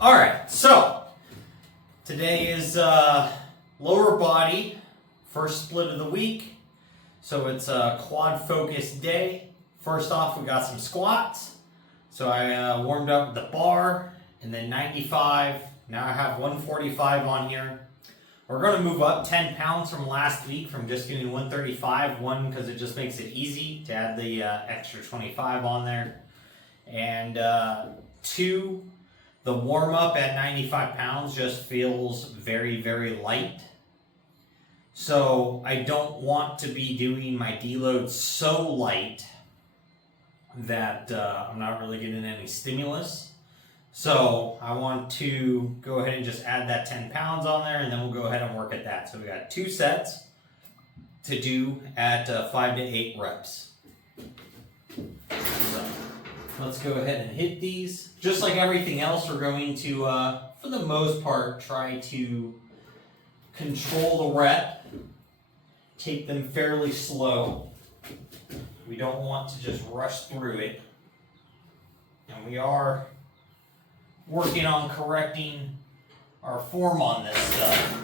All right, so today is lower body, first split of the week. So it's a quad focused day. First off, we got some squats. So I warmed up the bar and then 95. Now I have 145 on here. We're going to move up 10 pounds from last week from just doing 135. One, because it just makes it easy to add the extra 25 on there. And two, the warm up at 95 pounds just feels very, very light. So I don't want to be doing my deload so light that I'm not really getting any stimulus. So I want to go ahead and just add that 10 pounds on there, and then we'll go ahead and work at that. So we got 2 sets to do at 5 to 8 reps. So let's go ahead and hit these. Just like everything else, we're going to, for the most part, try to control the rep. Take them fairly slow. We don't want to just rush through it. And we are working on correcting our form on this stuff.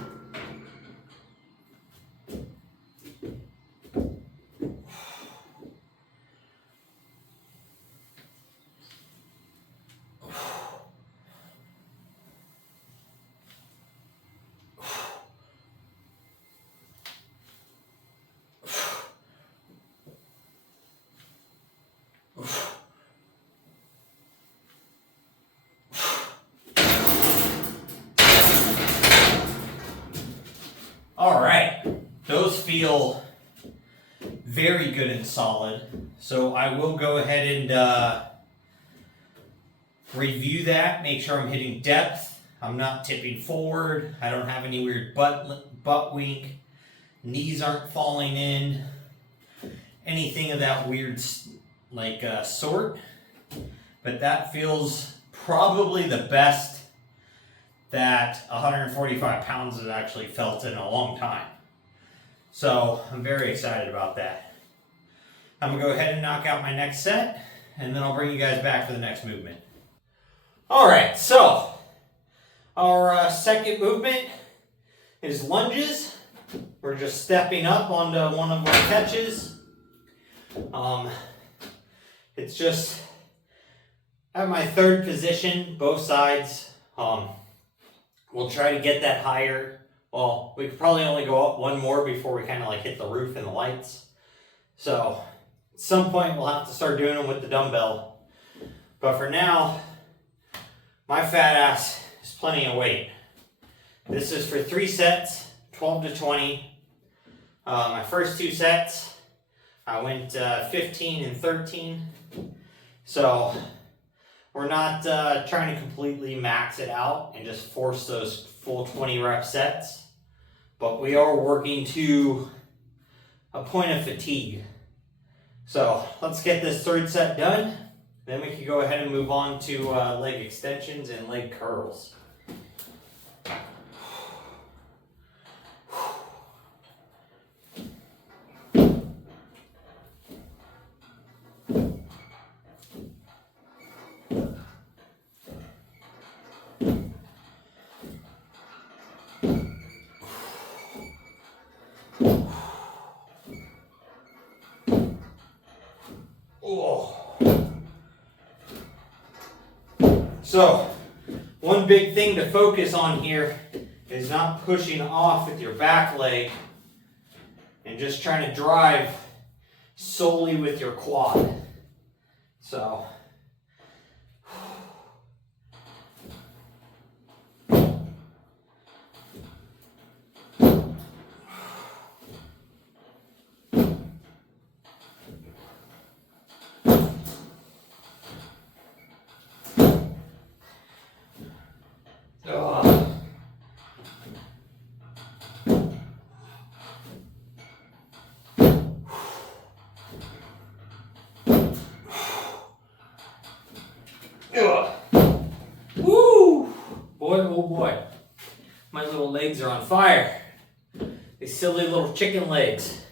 All right, those feel very good and solid. So I will go ahead and review that, make sure I'm hitting depth. I'm not tipping forward. I don't have any weird butt wink. Knees aren't falling in. Anything of that weird sort. But that feels probably the best that 145 pounds has actually felt in a long time. So I'm very excited about that. I'm gonna go ahead and knock out my next set, and then I'll bring you guys back for the next movement. All right, so our second movement is lunges. We're just stepping up onto one of our catches. It's just at my third position, both sides. We'll try to get that higher. Well, we could probably only go up one more before we kind of hit the roof and the lights. So at some point we'll have to start doing them with the dumbbell. But for now, my fat ass is plenty of weight. This is for 3 sets, 12 to 20. My first 2 sets, I went 15 and 13. So we're not trying to completely max it out and just force those full 20 rep sets, but we are working to a point of fatigue. So let's get this third set done. Then we can go ahead and move on to leg extensions and leg curls. So, one big thing to focus on here is not pushing off with your back leg and just trying to drive solely with your quad. So, woo! Boy, oh boy. My little legs are on fire. These silly little chicken legs.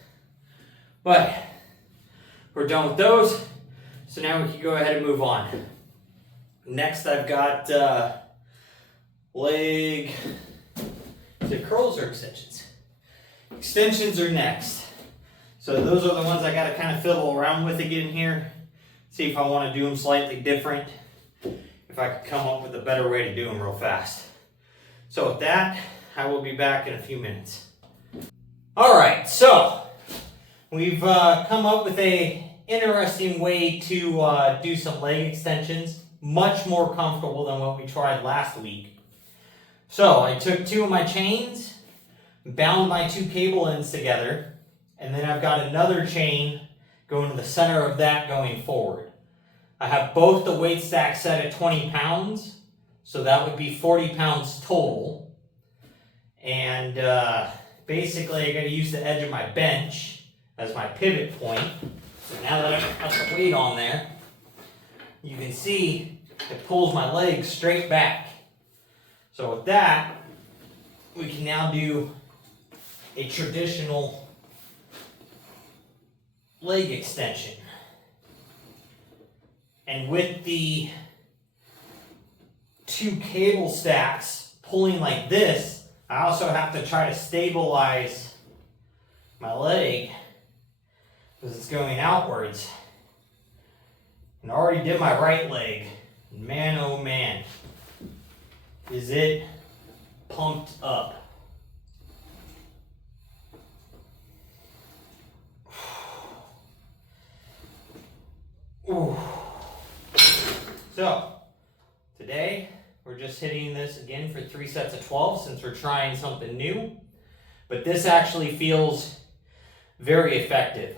But we're done with those. So now we can go ahead and move on. Next, I've got leg. Is it curls or extensions? Extensions are next. So those are the ones I got to kind of fiddle around with again here. See if I want to do them slightly different. If I could come up with a better way to do them real fast. So with that, I will be back in a few minutes. All right, so we've come up with a interesting way to do some leg extensions. Much more comfortable than what we tried last week. So I took 2 of my chains, bound my 2 cable ends together, and then I've got another chain going to the center of that going forward. I have both the weight stacks set at 20 pounds, so that would be 40 pounds total. And basically I got to use the edge of my bench as my pivot point. So now that I've got the weight on there, you can see it pulls my legs straight back. So with that, we can now do a traditional leg extension. And with the 2 cable stacks pulling like this, I also have to try to stabilize my leg because it's going outwards. And I already did my right leg. Man, oh man, is it pumped up. Ooh. So, today we're just hitting this again for 3 sets of 12 since we're trying something new. But this actually feels very effective.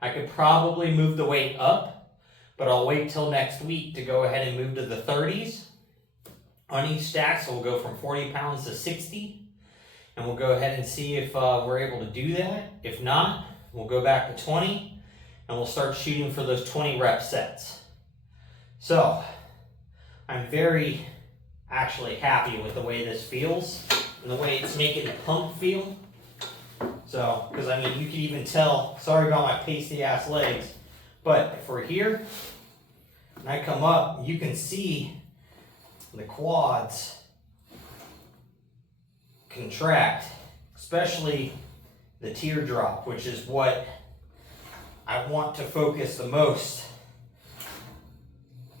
I could probably move the weight up, but I'll wait till next week to go ahead and move to the 30s on each stack. So we'll go from 40 pounds to 60. And we'll go ahead and see if we're able to do that. If not, we'll go back to 20 and we'll start shooting for those 20 rep sets. So, I'm very actually happy with the way this feels and the way it's making the pump feel. So, because I mean, you can even tell, sorry about my pasty ass legs, but if we're here and I come up, you can see the quads contract, especially the teardrop, which is what I want to focus the most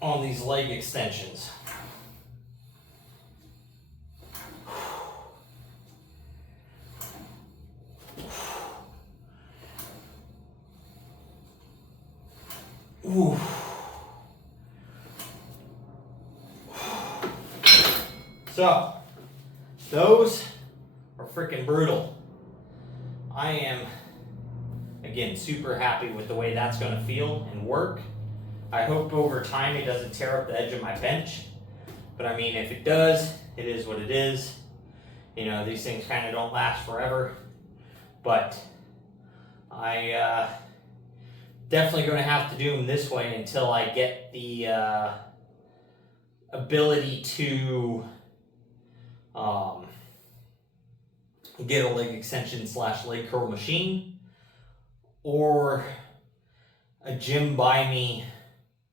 on these leg extensions. Ooh. So, those are freaking brutal. I am, again, super happy with the way that's going to feel and work. I hope over time it doesn't tear up the edge of my bench. But I mean, if it does, it is what it is. You know, these things kind of don't last forever. But I definitely going to have to do them this way until I get the ability to get a leg extension / leg curl machine, or a gym by me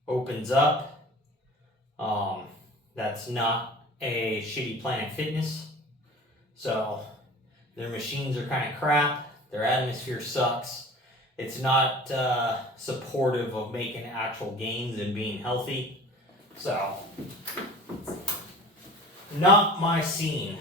opens up. That's not a shitty Planet Fitness. So their machines are kind of crap. Their atmosphere sucks. It's not supportive of making actual gains and being healthy. So, not my scene.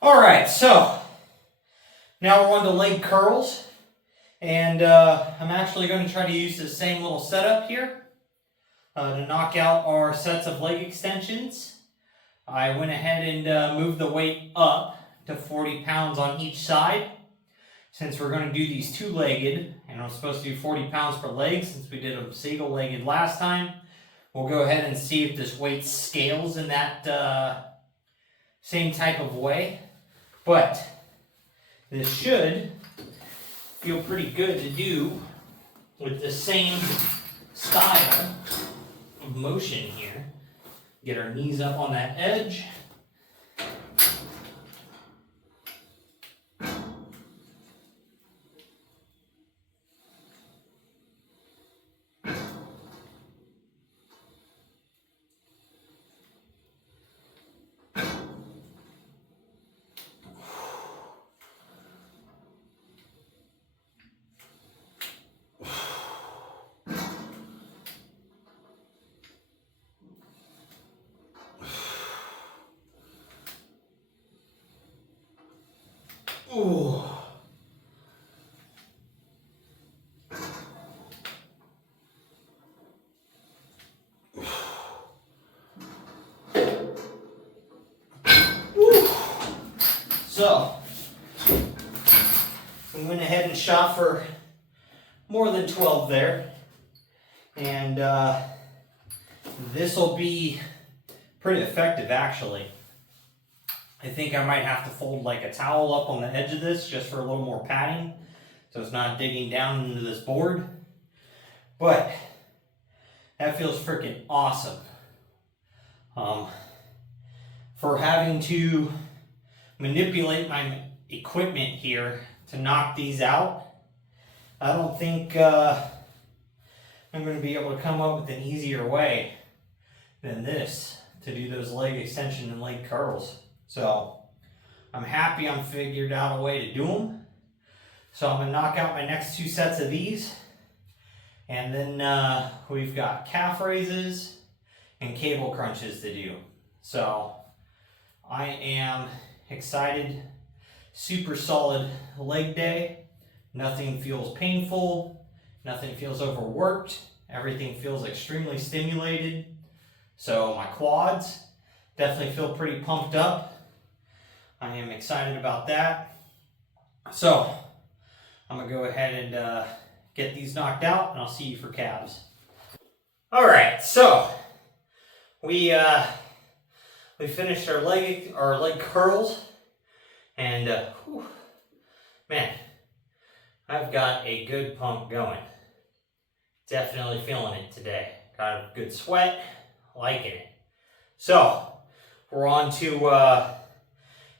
All right, so now we're on to leg curls, and I'm actually going to try to use the same little setup here to knock out our sets of leg extensions. I went ahead and moved the weight up to 40 pounds on each side, since we're going to do these two-legged, and I'm supposed to do 40 pounds per leg since we did a single-legged last time. We'll go ahead and see if this weight scales in that same type of way, but this should feel pretty good to do with the same style of motion here. Get our knees up on that edge. Ooh. So, we went ahead and shot for more than 12 there. And this will be pretty effective actually. I think I might have to fold like a towel up on the edge of this just for a little more padding, so it's not digging down into this board. But that feels freaking awesome. For having to manipulate my equipment here to knock these out, I don't think I'm going to be able to come up with an easier way than this to do those leg extension and leg curls. So I'm happy I'm figured out a way to do them. So I'm going to knock out my next 2 sets of these. And then we've got calf raises and cable crunches to do. So I am excited. Super solid leg day. Nothing feels painful. Nothing feels overworked. Everything feels extremely stimulated. So my quads definitely feel pretty pumped up. I am excited about that. So I'm gonna go ahead and get these knocked out, and I'll see you for calves. All right, so we finished our leg curls, and man, I've got a good pump going. Definitely feeling it today. Got a good sweat, liking it. So we're on to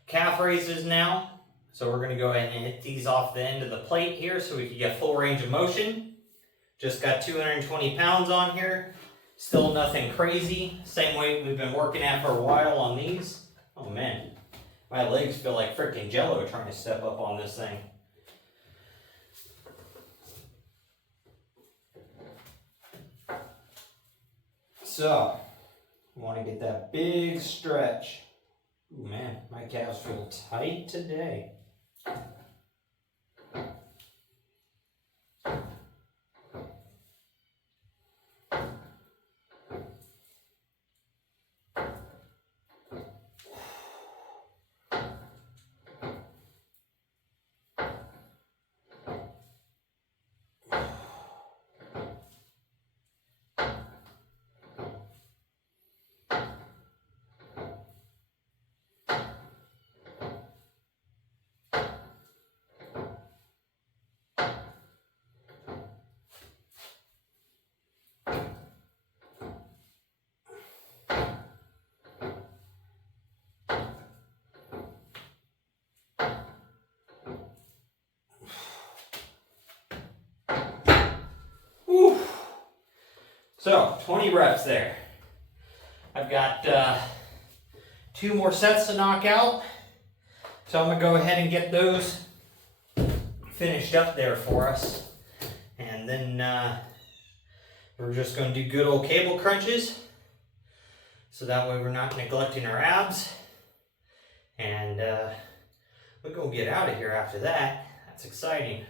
calf raises now. So we're gonna go ahead and hit these off the end of the plate here so we can get full range of motion. Just got 220 pounds on here. Still nothing crazy. Same weight we've been working at for a while on these. Oh man, my legs feel like freaking jello trying to step up on this thing. So, I want to get that big stretch. Ooh, man, my calves feel tight today. Whew. So, 20 reps there. I've got 2 more sets to knock out. So I'm going to go ahead and get those finished up there for us. And then we're just going to do good old cable crunches. So that way we're not neglecting our abs. And we're going to get out of here after that. That's exciting.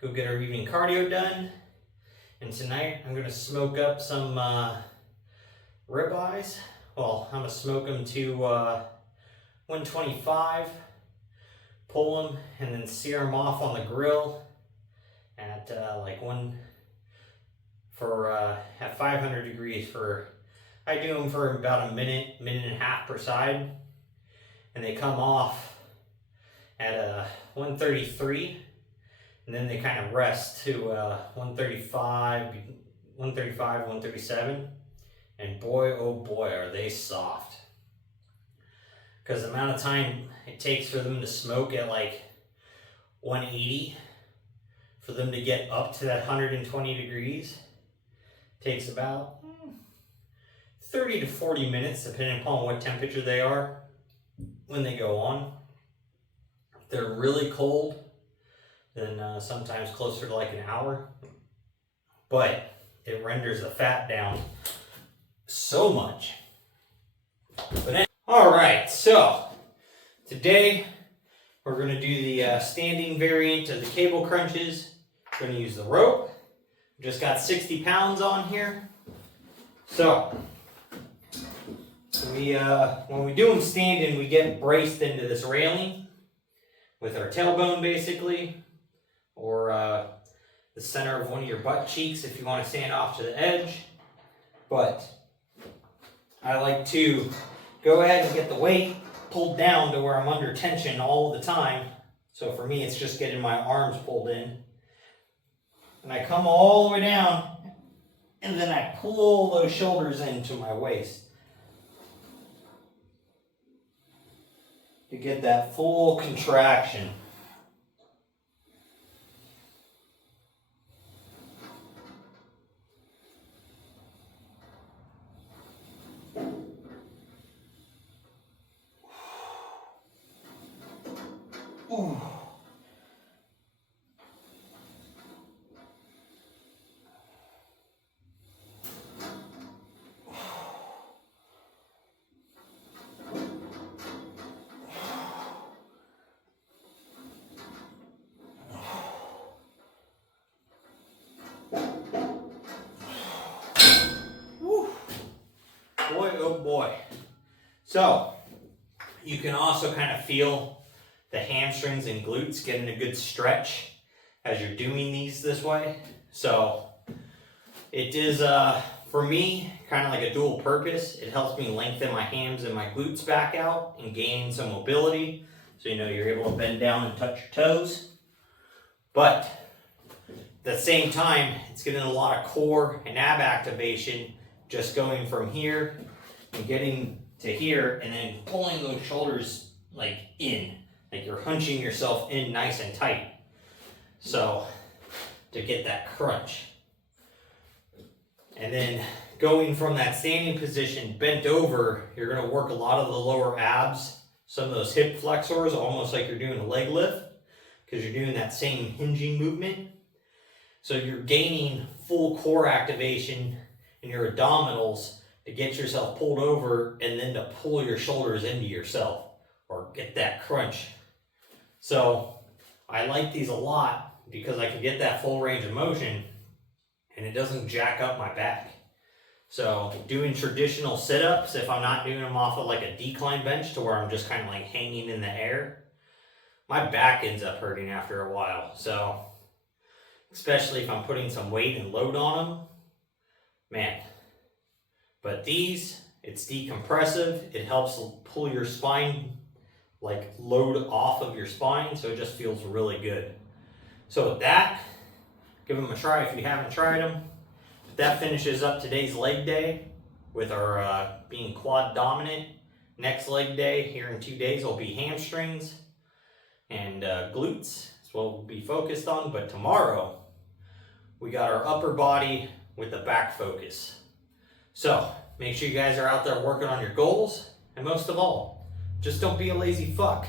Go get our evening cardio done. And tonight I'm going to smoke up some ribeyes. Well, I'm going to smoke them to 125, pull them, and then sear them off on the grill at at 500 degrees for, I do them for about a minute, minute and a half per side. and they come off at 133, and then they kind of rest to 135, 137, and boy, oh boy, are they soft. Because the amount of time it takes for them to smoke at like 180, for them to get up to that 120 degrees, takes about 30 to 40 minutes, depending upon what temperature they are when they go on. If they're really cold, then sometimes closer to like an hour. But it renders the fat down so much. But all right, so today we're going to do the standing variant of the cable crunches. We're going to use the rope. We just got 60 pounds on here. So when we do them standing, we get braced into this railing with our tailbone basically, or the center of one of your butt cheeks if you want to stand off to the edge. But I like to go ahead and get the weight pulled down to where I'm under tension all the time. So for me, it's just getting my arms pulled in. And I come all the way down, and then I pull those shoulders into my waist to get that full contraction. Ooh. Boy, oh boy. So, you can also kind of feel the hamstrings and glutes getting a good stretch as you're doing these this way. So, it is, for me, kind of like a dual purpose. It helps me lengthen my hams and my glutes back out and gain some mobility. So, you know, you're able to bend down and touch your toes. But, at the same time, it's getting a lot of core and ab activation just going from here and getting to here and then pulling those shoulders like in, like you're hunching yourself in nice and tight. So to get that crunch. And then going from that standing position bent over, you're going to work a lot of the lower abs, some of those hip flexors, almost like you're doing a leg lift because you're doing that same hinging movement. So you're gaining full core activation in your abdominals to get yourself pulled over and then to pull your shoulders into yourself or get that crunch. So I like these a lot because I can get that full range of motion and it doesn't jack up my back. So doing traditional sit-ups, if I'm not doing them off of like a decline bench to where I'm just kind of like hanging in the air, my back ends up hurting after a while. So especially if I'm putting some weight and load on them, man. But these, it's decompressive. It helps pull your spine, like load off of your spine, so it just feels really good. So with that, give them a try if you haven't tried them. But that finishes up today's leg day with our being quad dominant. Next leg day here in 2 days will be hamstrings and glutes. That's what we'll be focused on. But tomorrow, we got our upper body with the back focus. So make sure you guys are out there working on your goals. And most of all, just don't be a lazy fuck.